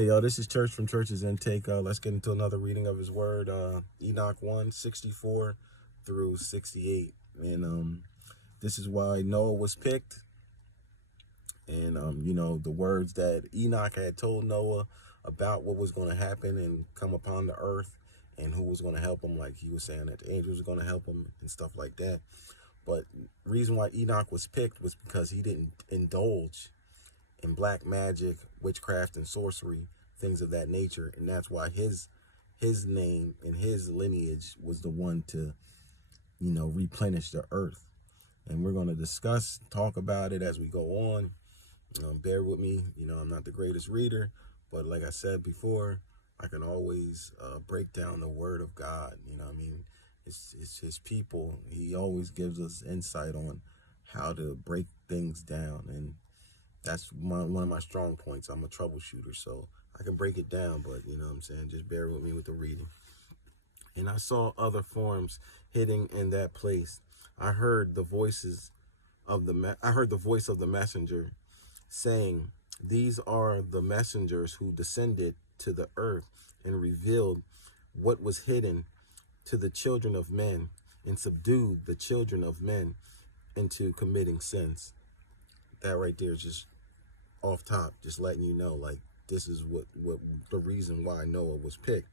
Hey, y'all, this is Church from Church's Intake. Let's get into another reading of his word, Enoch 1:64 through 68. And this is why Noah was picked. And, the words that Enoch had told Noah about what was going to happen and come upon the earth and who was going to help him, like he was saying that the angels were going to help him and stuff like that. But reason why Enoch was picked was because he didn't indulge in black magic, witchcraft, and sorcery, things of that nature. And that's why his name and his lineage was the one to, replenish the earth. And we're going to talk about it as we go on. Bear with me. I'm not the greatest reader, but like I said before, I can always break down the word of God. It's his people. He always gives us insight on how to break things down. And that's one of my strong points. I'm a troubleshooter, so I can break it down, but just bear with me with the reading. And I saw other forms hidden in that place. I heard the voice of the messenger saying, "These are the messengers who descended to the earth and revealed what was hidden to the children of men and subdued the children of men into committing sins." That right there is just off top, just letting you know, like, this is what the reason why Noah was picked,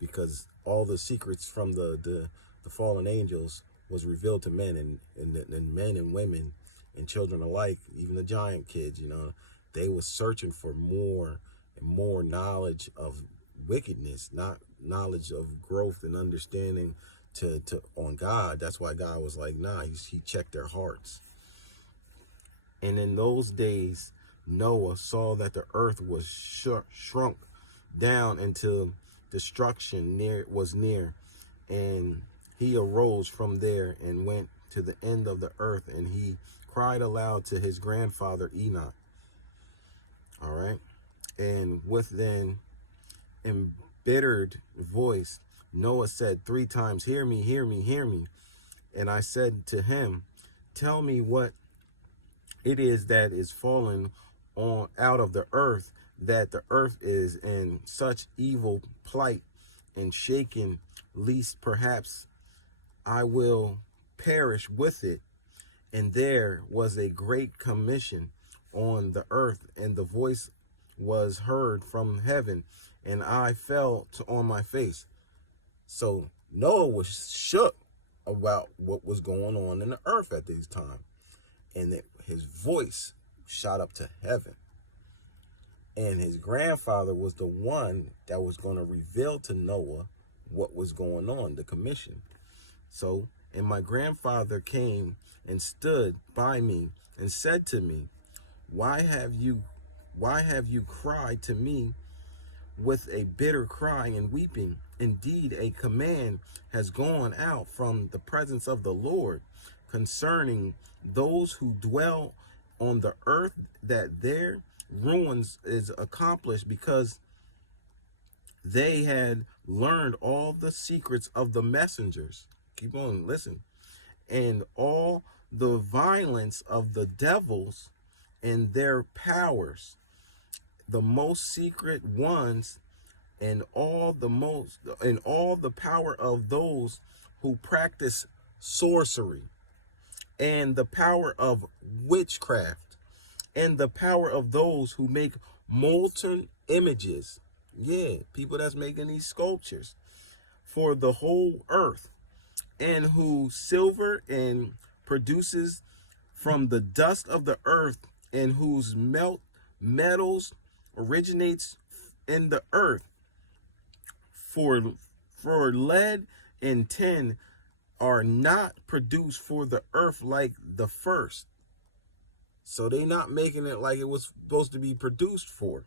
because all the secrets from the fallen angels was revealed to men, and men and women and children alike, even the giant kids. They were searching for more and more knowledge of wickedness, not knowledge of growth and understanding to on God. That's why God was like, nah, he checked their hearts. And in those days, Noah saw that the earth was shrunk down until destruction was near. And he arose from there and went to the end of the earth, and he cried aloud to his grandfather Enoch. All right. And with then embittered voice, Noah said 3 times, "Hear me, hear me, hear me." And I said to him, "Tell me what it is that is fallen on out of the earth, that the earth is in such evil plight and shaken, lest perhaps I will perish with it." And there was a great commotion on the earth, and the voice was heard from heaven, and I fell on my face. So Noah was shook about what was going on in the earth at this time, and his voice shot up to heaven. And his grandfather was the one that was going to reveal to Noah what was going on, the commission. So, and my grandfather came and stood by me and said to me, why have you cried to me with a bitter cry and weeping? Indeed, a command has gone out from the presence of the Lord concerning those who dwell on the earth, that their ruins is accomplished, because they had learned all the secrets of the messengers. Keep on, listen. And all the violence of the devils and their powers, the most secret ones, and all the power of those who practice sorcery, and the power of witchcraft, and the power of those who make molten images. Yeah, people that's making these sculptures for the whole earth, and who silver and produces from the dust of the earth, and whose metals originates in the earth. For lead and tin are not produced for the earth like the first. So they're not making it like it was supposed to be produced for.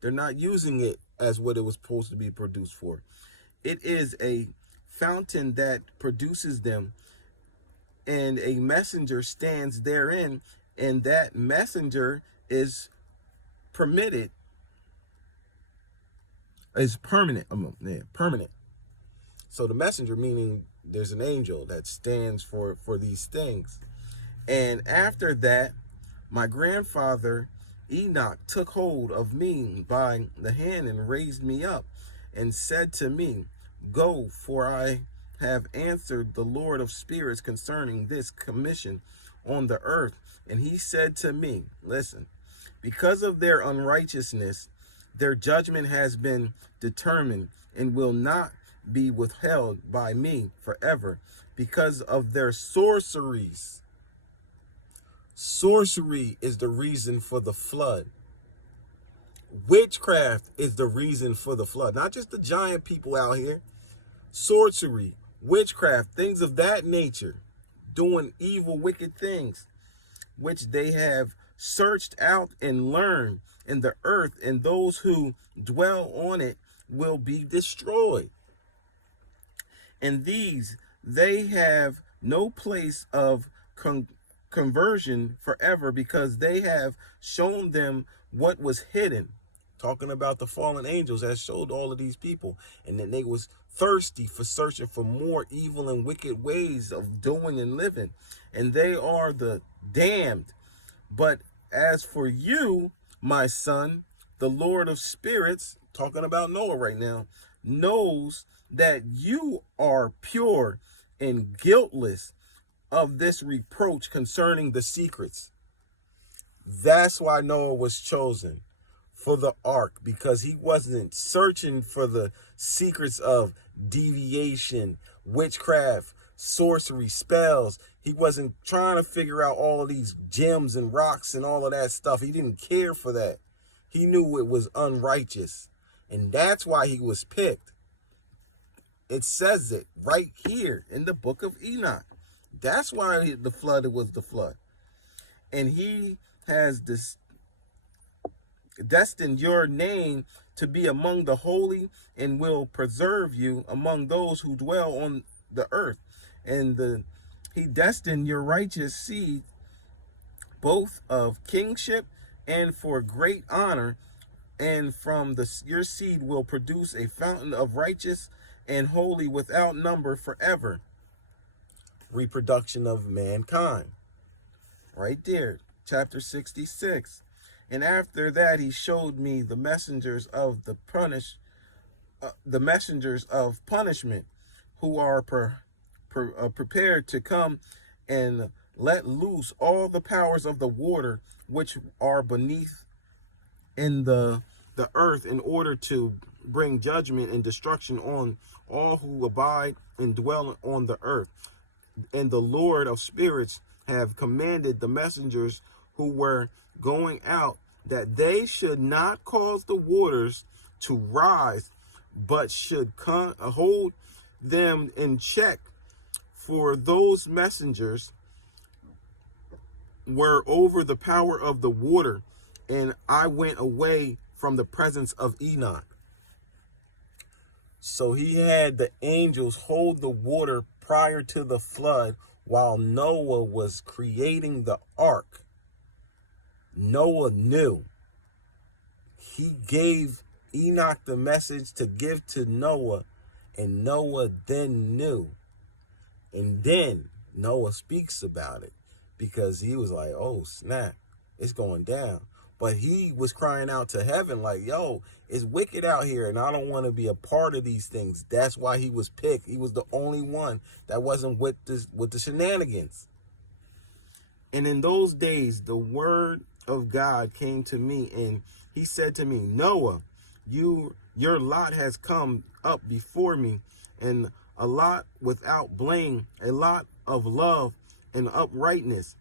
They're not using it as what it was supposed to be produced for. It is a fountain that produces them, and a messenger stands therein, and that messenger is permanent. Permanent. So the messenger, meaning there's an angel that stands for these things. And after that, my grandfather Enoch took hold of me by the hand and raised me up, and said to me, Go, for I have answered the Lord of spirits concerning this commission on the earth. And he said to me, listen, because of their unrighteousness, their judgment has been determined and will not be withheld by me forever, because of their sorceries. Sorcery is the reason for the flood. Witchcraft is the reason for the flood. Not just the giant people out here. Sorcery, witchcraft, things of that nature, doing evil, wicked things, which they have searched out and learned in the earth, and those who dwell on it will be destroyed. And these, they have no place of conversion forever, because they have shown them what was hidden. Talking about the fallen angels that showed all of these people, and then they was thirsty for searching for more evil and wicked ways of doing and living, and they are the damned. But as for you, my son, the Lord of spirits, talking about Noah right now, knows that you are pure and guiltless of this reproach concerning the secrets. That's why Noah was chosen for the ark, because he wasn't searching for the secrets of deviation, witchcraft, sorcery, spells. He wasn't trying to figure out all of these gems and rocks and all of that stuff. He didn't care for that. He knew it was unrighteous, and that's why he was picked. It says it right here in the book of Enoch. That's why the flood was the flood. And he has this destined your name to be among the holy, and will preserve you among those who dwell on the earth. And he destined your righteous seed, both of kingship and for great honor, and from your seed will produce a fountain of righteous and holy without number forever. Reproduction of mankind. Right there, chapter 66. And after that, he showed me the messengers of punishment, who are prepared to come and let loose all the powers of the water which are beneath in the earth, in order to bring judgment and destruction on all who abide and dwell on the earth. And the Lord of spirits have commanded the messengers who were going out that they should not cause the waters to rise, but should hold them in check. For those messengers were over the power of the water, and I went away from the presence of Enoch. So he had the angels hold the water prior to the flood, while Noah was creating the ark. Noah knew. He gave Enoch the message to give to Noah, and Noah then knew. And then Noah speaks about it, because he was like, oh snap, it's going down. But he was crying out to heaven like, yo, it's wicked out here, and I don't want to be a part of these things. That's why he was picked. He was the only one that wasn't with the shenanigans. And in those days, the word of God came to me, and he said to me, Noah, your lot has come up before me, and a lot without blame, a lot of love and uprightness.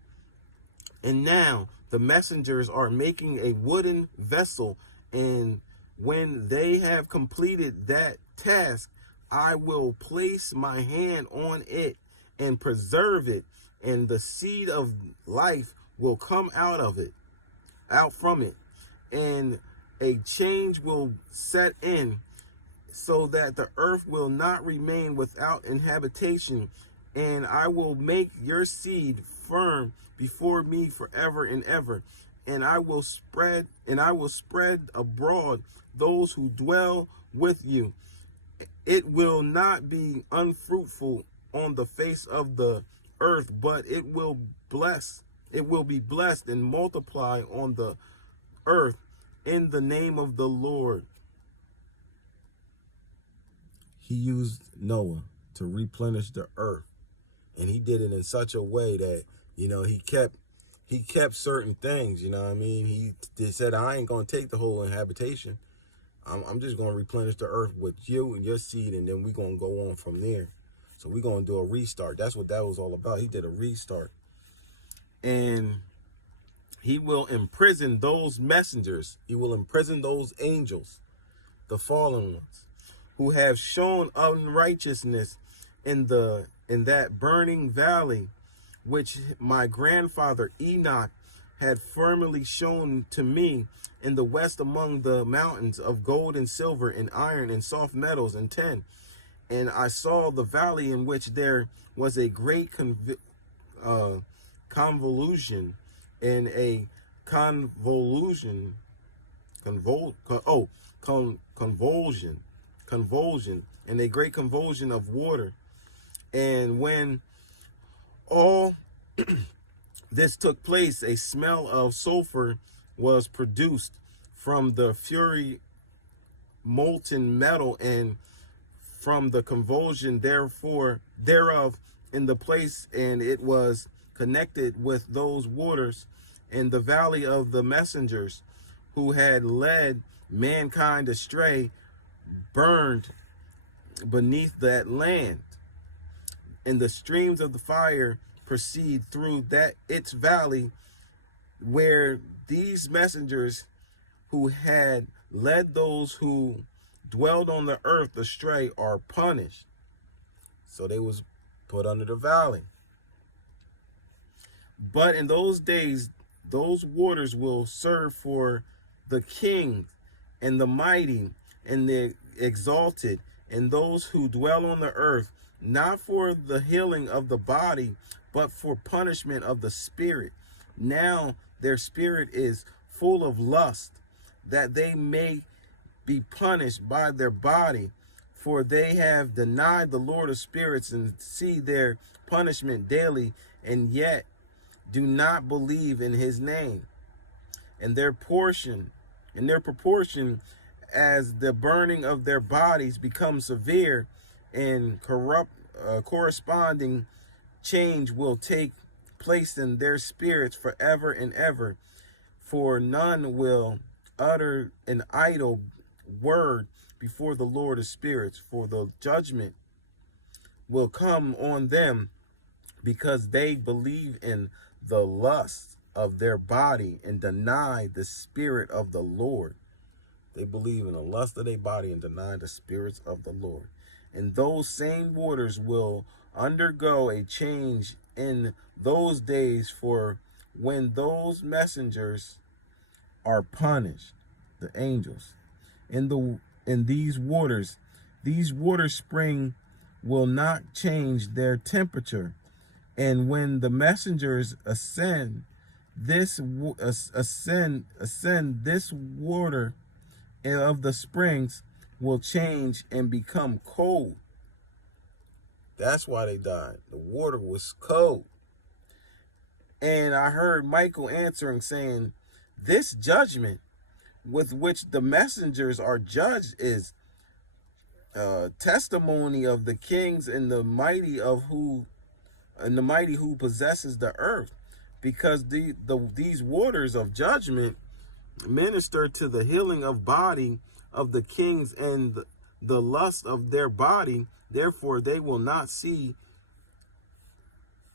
And now the messengers are making a wooden vessel, and when they have completed that task, I will place my hand on it and preserve it, and the seed of life will come out from it, and a change will set in, so that the earth will not remain without inhabitation, and I will make your seed firm before me forever and ever, and I will spread abroad those who dwell with you. It will not be unfruitful on the face of the earth, but it will be blessed and multiply on the earth in the name of the Lord. He used Noah to replenish the earth. And he did it in such a way that, he kept certain things, you know what I mean? He said, I ain't going to take the whole inhabitation. I'm just going to replenish the earth with you and your seed, and then we're going to go on from there. So we're going to do a restart. That's what that was all about. He did a restart. And he will imprison those messengers. He will imprison those angels, the fallen ones, who have shown unrighteousness in that burning valley, which my grandfather Enoch had formerly shown to me in the west among the mountains of gold and silver and iron and soft metals and tin. And I saw the valley in which there was a great convolution and a convulsion, and a great convulsion of water. And when all this took place, a smell of sulfur was produced from the fury molten metal and from the convulsion thereof in the place, and it was connected with those waters in the valley of the messengers who had led mankind astray, burned beneath that land. And the streams of the fire proceed through its valley, where these messengers who had led those who dwelled on the earth astray are punished. So they was put under the valley. But in those days, those waters will serve for the king and the mighty and the exalted and those who dwell on the earth, not for the healing of the body, but for punishment of the spirit. Now their spirit is full of lust, that they may be punished by their body, for they have denied the Lord of spirits and see their punishment daily, and yet do not believe in his name. And their proportion as the burning of their bodies becomes severe, and corresponding change will take place in their spirits forever and ever. For none will utter an idle word before the Lord of spirits, for the judgment will come on them, because they believe in the lust of their body and deny the spirit of the Lord. They believe in the lust of their body and deny the spirits of the Lord. And those same waters will undergo a change in those days, for when those messengers are punished, the angels, in these water spring will not change their temperature. And when the messengers ascend, this water of the springs will change and become cold. That's why they died. The water was cold. And I heard Michael answering, saying, this judgment with which the messengers are judged is testimony of the kings and the mighty who possesses the earth, because these waters of judgment minister to the healing of body of the kings and the lust of their body. Therefore they will not see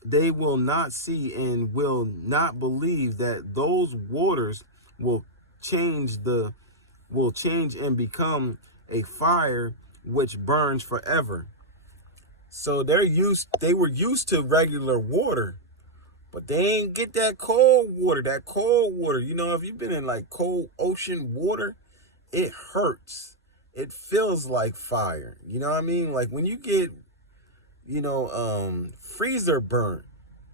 and will not believe that those waters will change and become a fire which burns forever. So they were used to regular water, but they ain't get that cold water. That cold water, if you've been in like cold ocean water, it hurts. It feels like fire. You know what I mean? Like when you get, freezer burnt.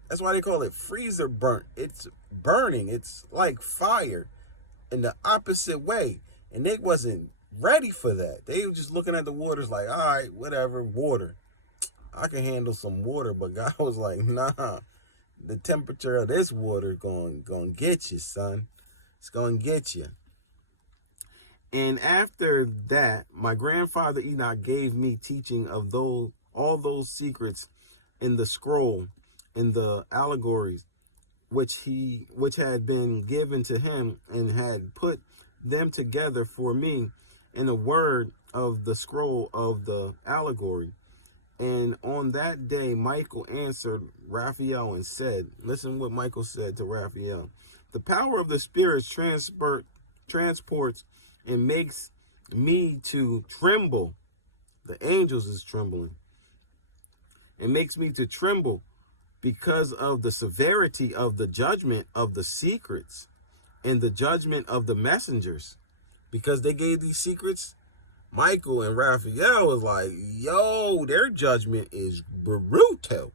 That's why they call it freezer burnt. It's burning. It's like fire in the opposite way. And they wasn't ready for that. They were just looking at the waters like, all right, whatever, water. I can handle some water, but God was like, nah, the temperature of this water going to get you, son. It's going to get you. And after that, my grandfather Enoch gave me teaching of all those secrets in the scroll, in the allegories, which had been given to him, and had put them together for me in a word of the scroll of the allegory. And on that day, Michael answered Raphael and said, listen what Michael said to Raphael. The power of the spirits transports and makes me to tremble. The angels is trembling. It makes me to tremble because of the severity of the judgment of the secrets and the judgment of the messengers. Because they gave these secrets, Michael and Raphael was like, yo, their judgment is brutal.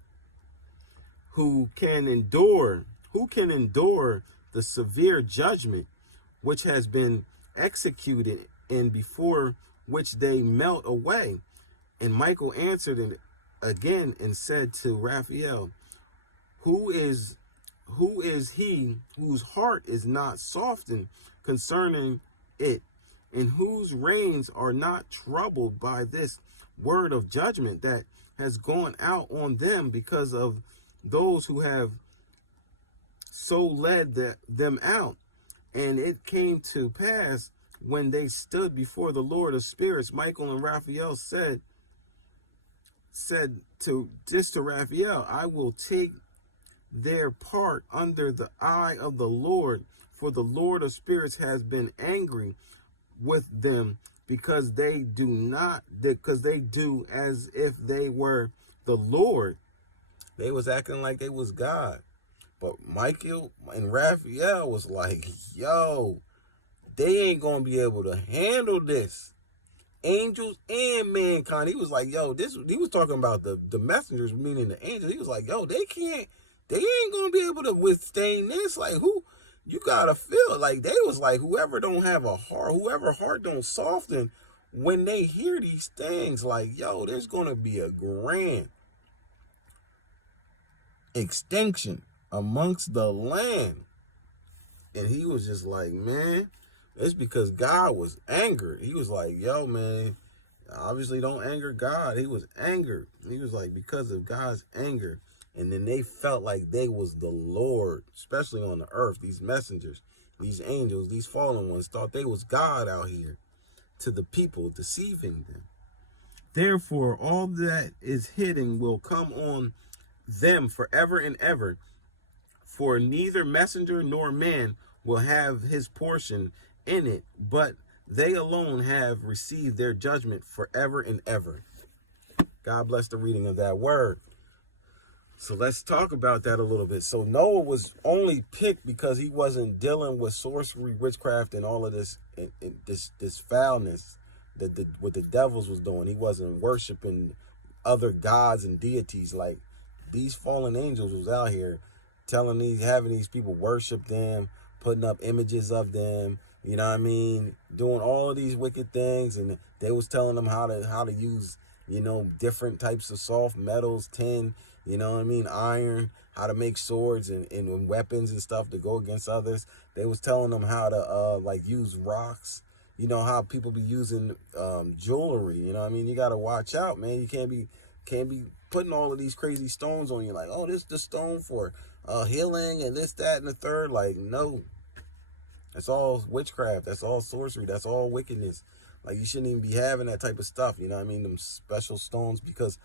Who can endure the severe judgment which has been executed, and before which they melt away? And Michael answered again and said to Raphael, Who is he whose heart is not softened concerning it, and whose reins are not troubled by this word of judgment that has gone out on them, because of those who have so led them out? And it came to pass, when they stood before the Lord of spirits, Michael and Raphael said to Raphael, I will take their part under the eye of the Lord, for the Lord of spirits has been angry with them, because they do as if they were the Lord. They was acting like they was God. But Michael and Raphael was like, yo, they ain't gonna be able to handle this. Angels and mankind. He was like, yo, he was talking about the messengers, meaning the angels. He was like, yo, they ain't gonna be able to withstand this. Like, who, you gotta feel like they was like, whoever don't have a heart, whoever heart don't soften when they hear these things, like, yo, there's gonna be a grand extinction amongst the land. And he was just like, man, it's because God was angered. He was like, yo, man, obviously don't anger God. He was angered. He was like, because of God's anger. And then they felt like they was the Lord, especially on the earth. These messengers, these angels, these fallen ones thought they was God out here to the people, deceiving them. Therefore, all that is hidden will come on them forever and ever. For neither messenger nor man will have his portion in it, but they alone have received their judgment forever and ever. God bless the reading of that word. So let's talk about that a little bit. So Noah was only picked because he wasn't dealing with sorcery, witchcraft, and all of this this foulness that what the devils was doing. He wasn't worshiping other gods and deities like these fallen angels was out here having these people worship them, putting up images of them, you know what I mean, doing all of these wicked things. And they was telling them how to use, you know, different types of soft metals, tin, you know what I mean, iron, how to make swords and weapons and stuff to go against others. They was telling them how to like use rocks. You know how people be using jewelry, you know what I mean? You got to watch out, man. You can't be putting all of these crazy stones on you, like, oh, this is the stone for healing and this, that, and the third. Like, no, that's all witchcraft. That's all sorcery. That's all wickedness. Like, you shouldn't even be having that type of stuff, you know what I mean? Them special stones, because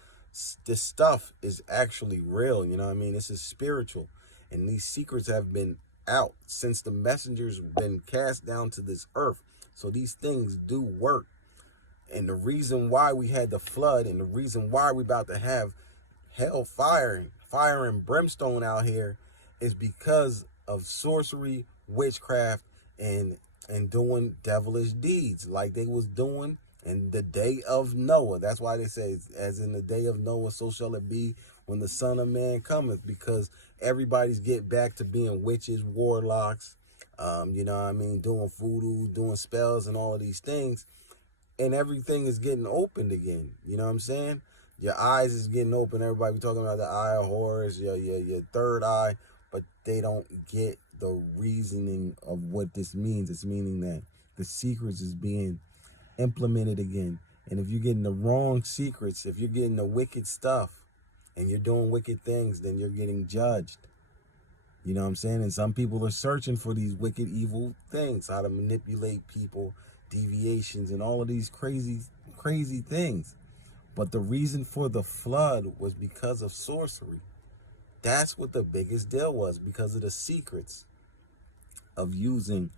this stuff is actually real, you know what I mean? This is spiritual, and these secrets have been out since the messengers been cast down to this earth. So these things do work. And the reason why we had the flood, and the reason why we about to have fire and brimstone out here, is because of sorcery, witchcraft, and doing devilish deeds like they was doing in the day of Noah. That's why they say, as in the day of Noah, so shall it be when the Son of Man cometh, because everybody's get back to being witches, warlocks, you know what I mean, doing voodoo, doing spells and all of these things. And everything is getting opened again. You know what I'm saying? Your eyes is getting open. Everybody be talking about the eye of Horus, your third eye, but they don't get the reasoning of what this means. It's meaning that the secrets is being implemented again. And if you're getting the wrong secrets, if you're getting the wicked stuff and you're doing wicked things, then you're getting judged. You know what I'm saying? And some people are searching for these wicked, evil things, how to manipulate people, deviations, and all of these crazy, crazy things. But the reason for the flood was because of sorcery. That's what the biggest deal was, because of the secrets of using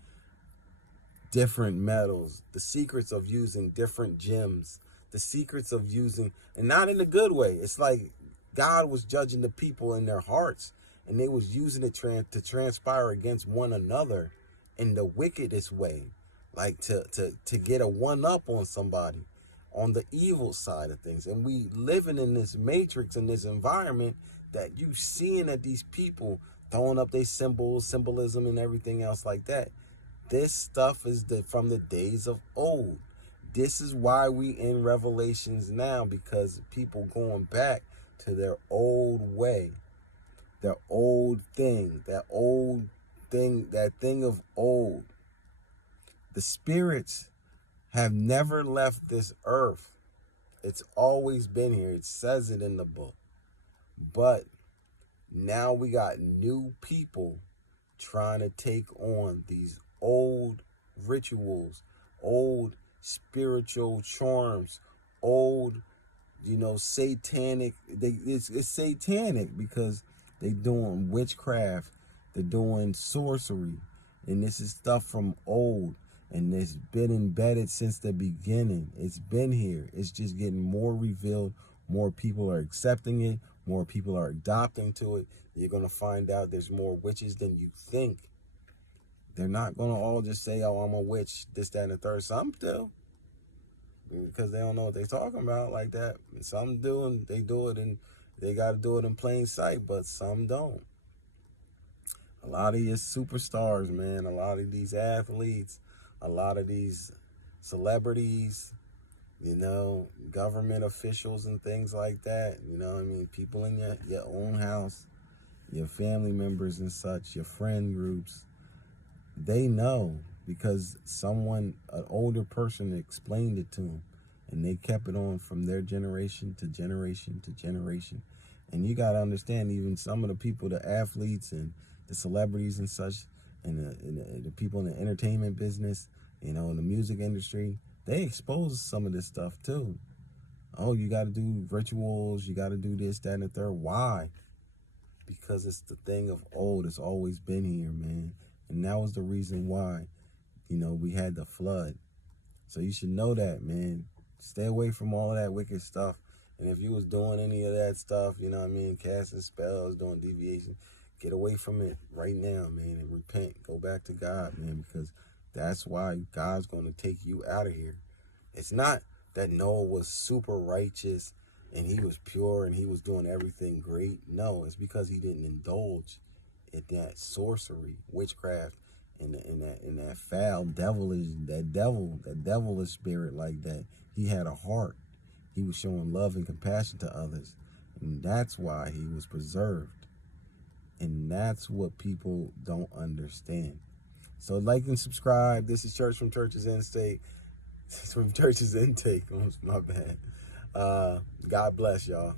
different metals, the secrets of using different gems, the secrets of using, and not in a good way. It's like God was judging the people in their hearts, and they was using it to transpire against one another in the wickedest way, like to get a one up on somebody on the evil side of things. And we living in this matrix, in this environment, that you seeing that these people throwing up their symbolism and everything else like that. This stuff is from the days of old. This is why we in Revelations now, because people going back to their old way, their old thing, that thing of old. The spirits have never left this earth. It's always been here. It says it in the book. But now we got new people trying to take on these old rituals, old spiritual charms, old, satanic. It's satanic because they doing witchcraft, they're doing sorcery, and this is stuff from old, and it's been embedded since the beginning. It's been here. It's just getting more revealed. More people are accepting it. More people are adopting to it. You're going to find out there's more witches than you think. They're not going to all just say, oh, I'm a witch, this, that, and the third. Some do, because they don't know what they're talking about like that. Some do, and they do it, and they got to do it in plain sight, but some don't. A lot of these superstars, man, a lot of these athletes, a lot of these celebrities, government officials and things like that, people in your own house, your family members and such, your friend groups, they know because an older person explained it to them, and they kept it on from their generation to generation to generation. And you got to understand, even some of the people, the athletes and the celebrities and such, and the people in the entertainment business, in the music industry, they expose some of this stuff too. Oh, you got to do rituals, you got to do this, that, and the third. Why? Because it's the thing of old. It's always been here, man. And that was the reason why, we had the flood. So you should know that, man. Stay away from all of that wicked stuff. And if you was doing any of that stuff, casting spells, doing deviation, get away from it right now, man, and repent. Go back to God, man, because that's why God's going to take you out of here. It's not that Noah was super righteous and he was pure and he was doing everything great. No, it's because he didn't indulge in that sorcery, witchcraft, and that foul devilish spirit like that. He had a heart. He was showing love and compassion to others. And that's why he was preserved. And that's what people don't understand. So like and subscribe. This is Church from Church's Intake. From Church's Intake. Oh, my bad. God bless y'all.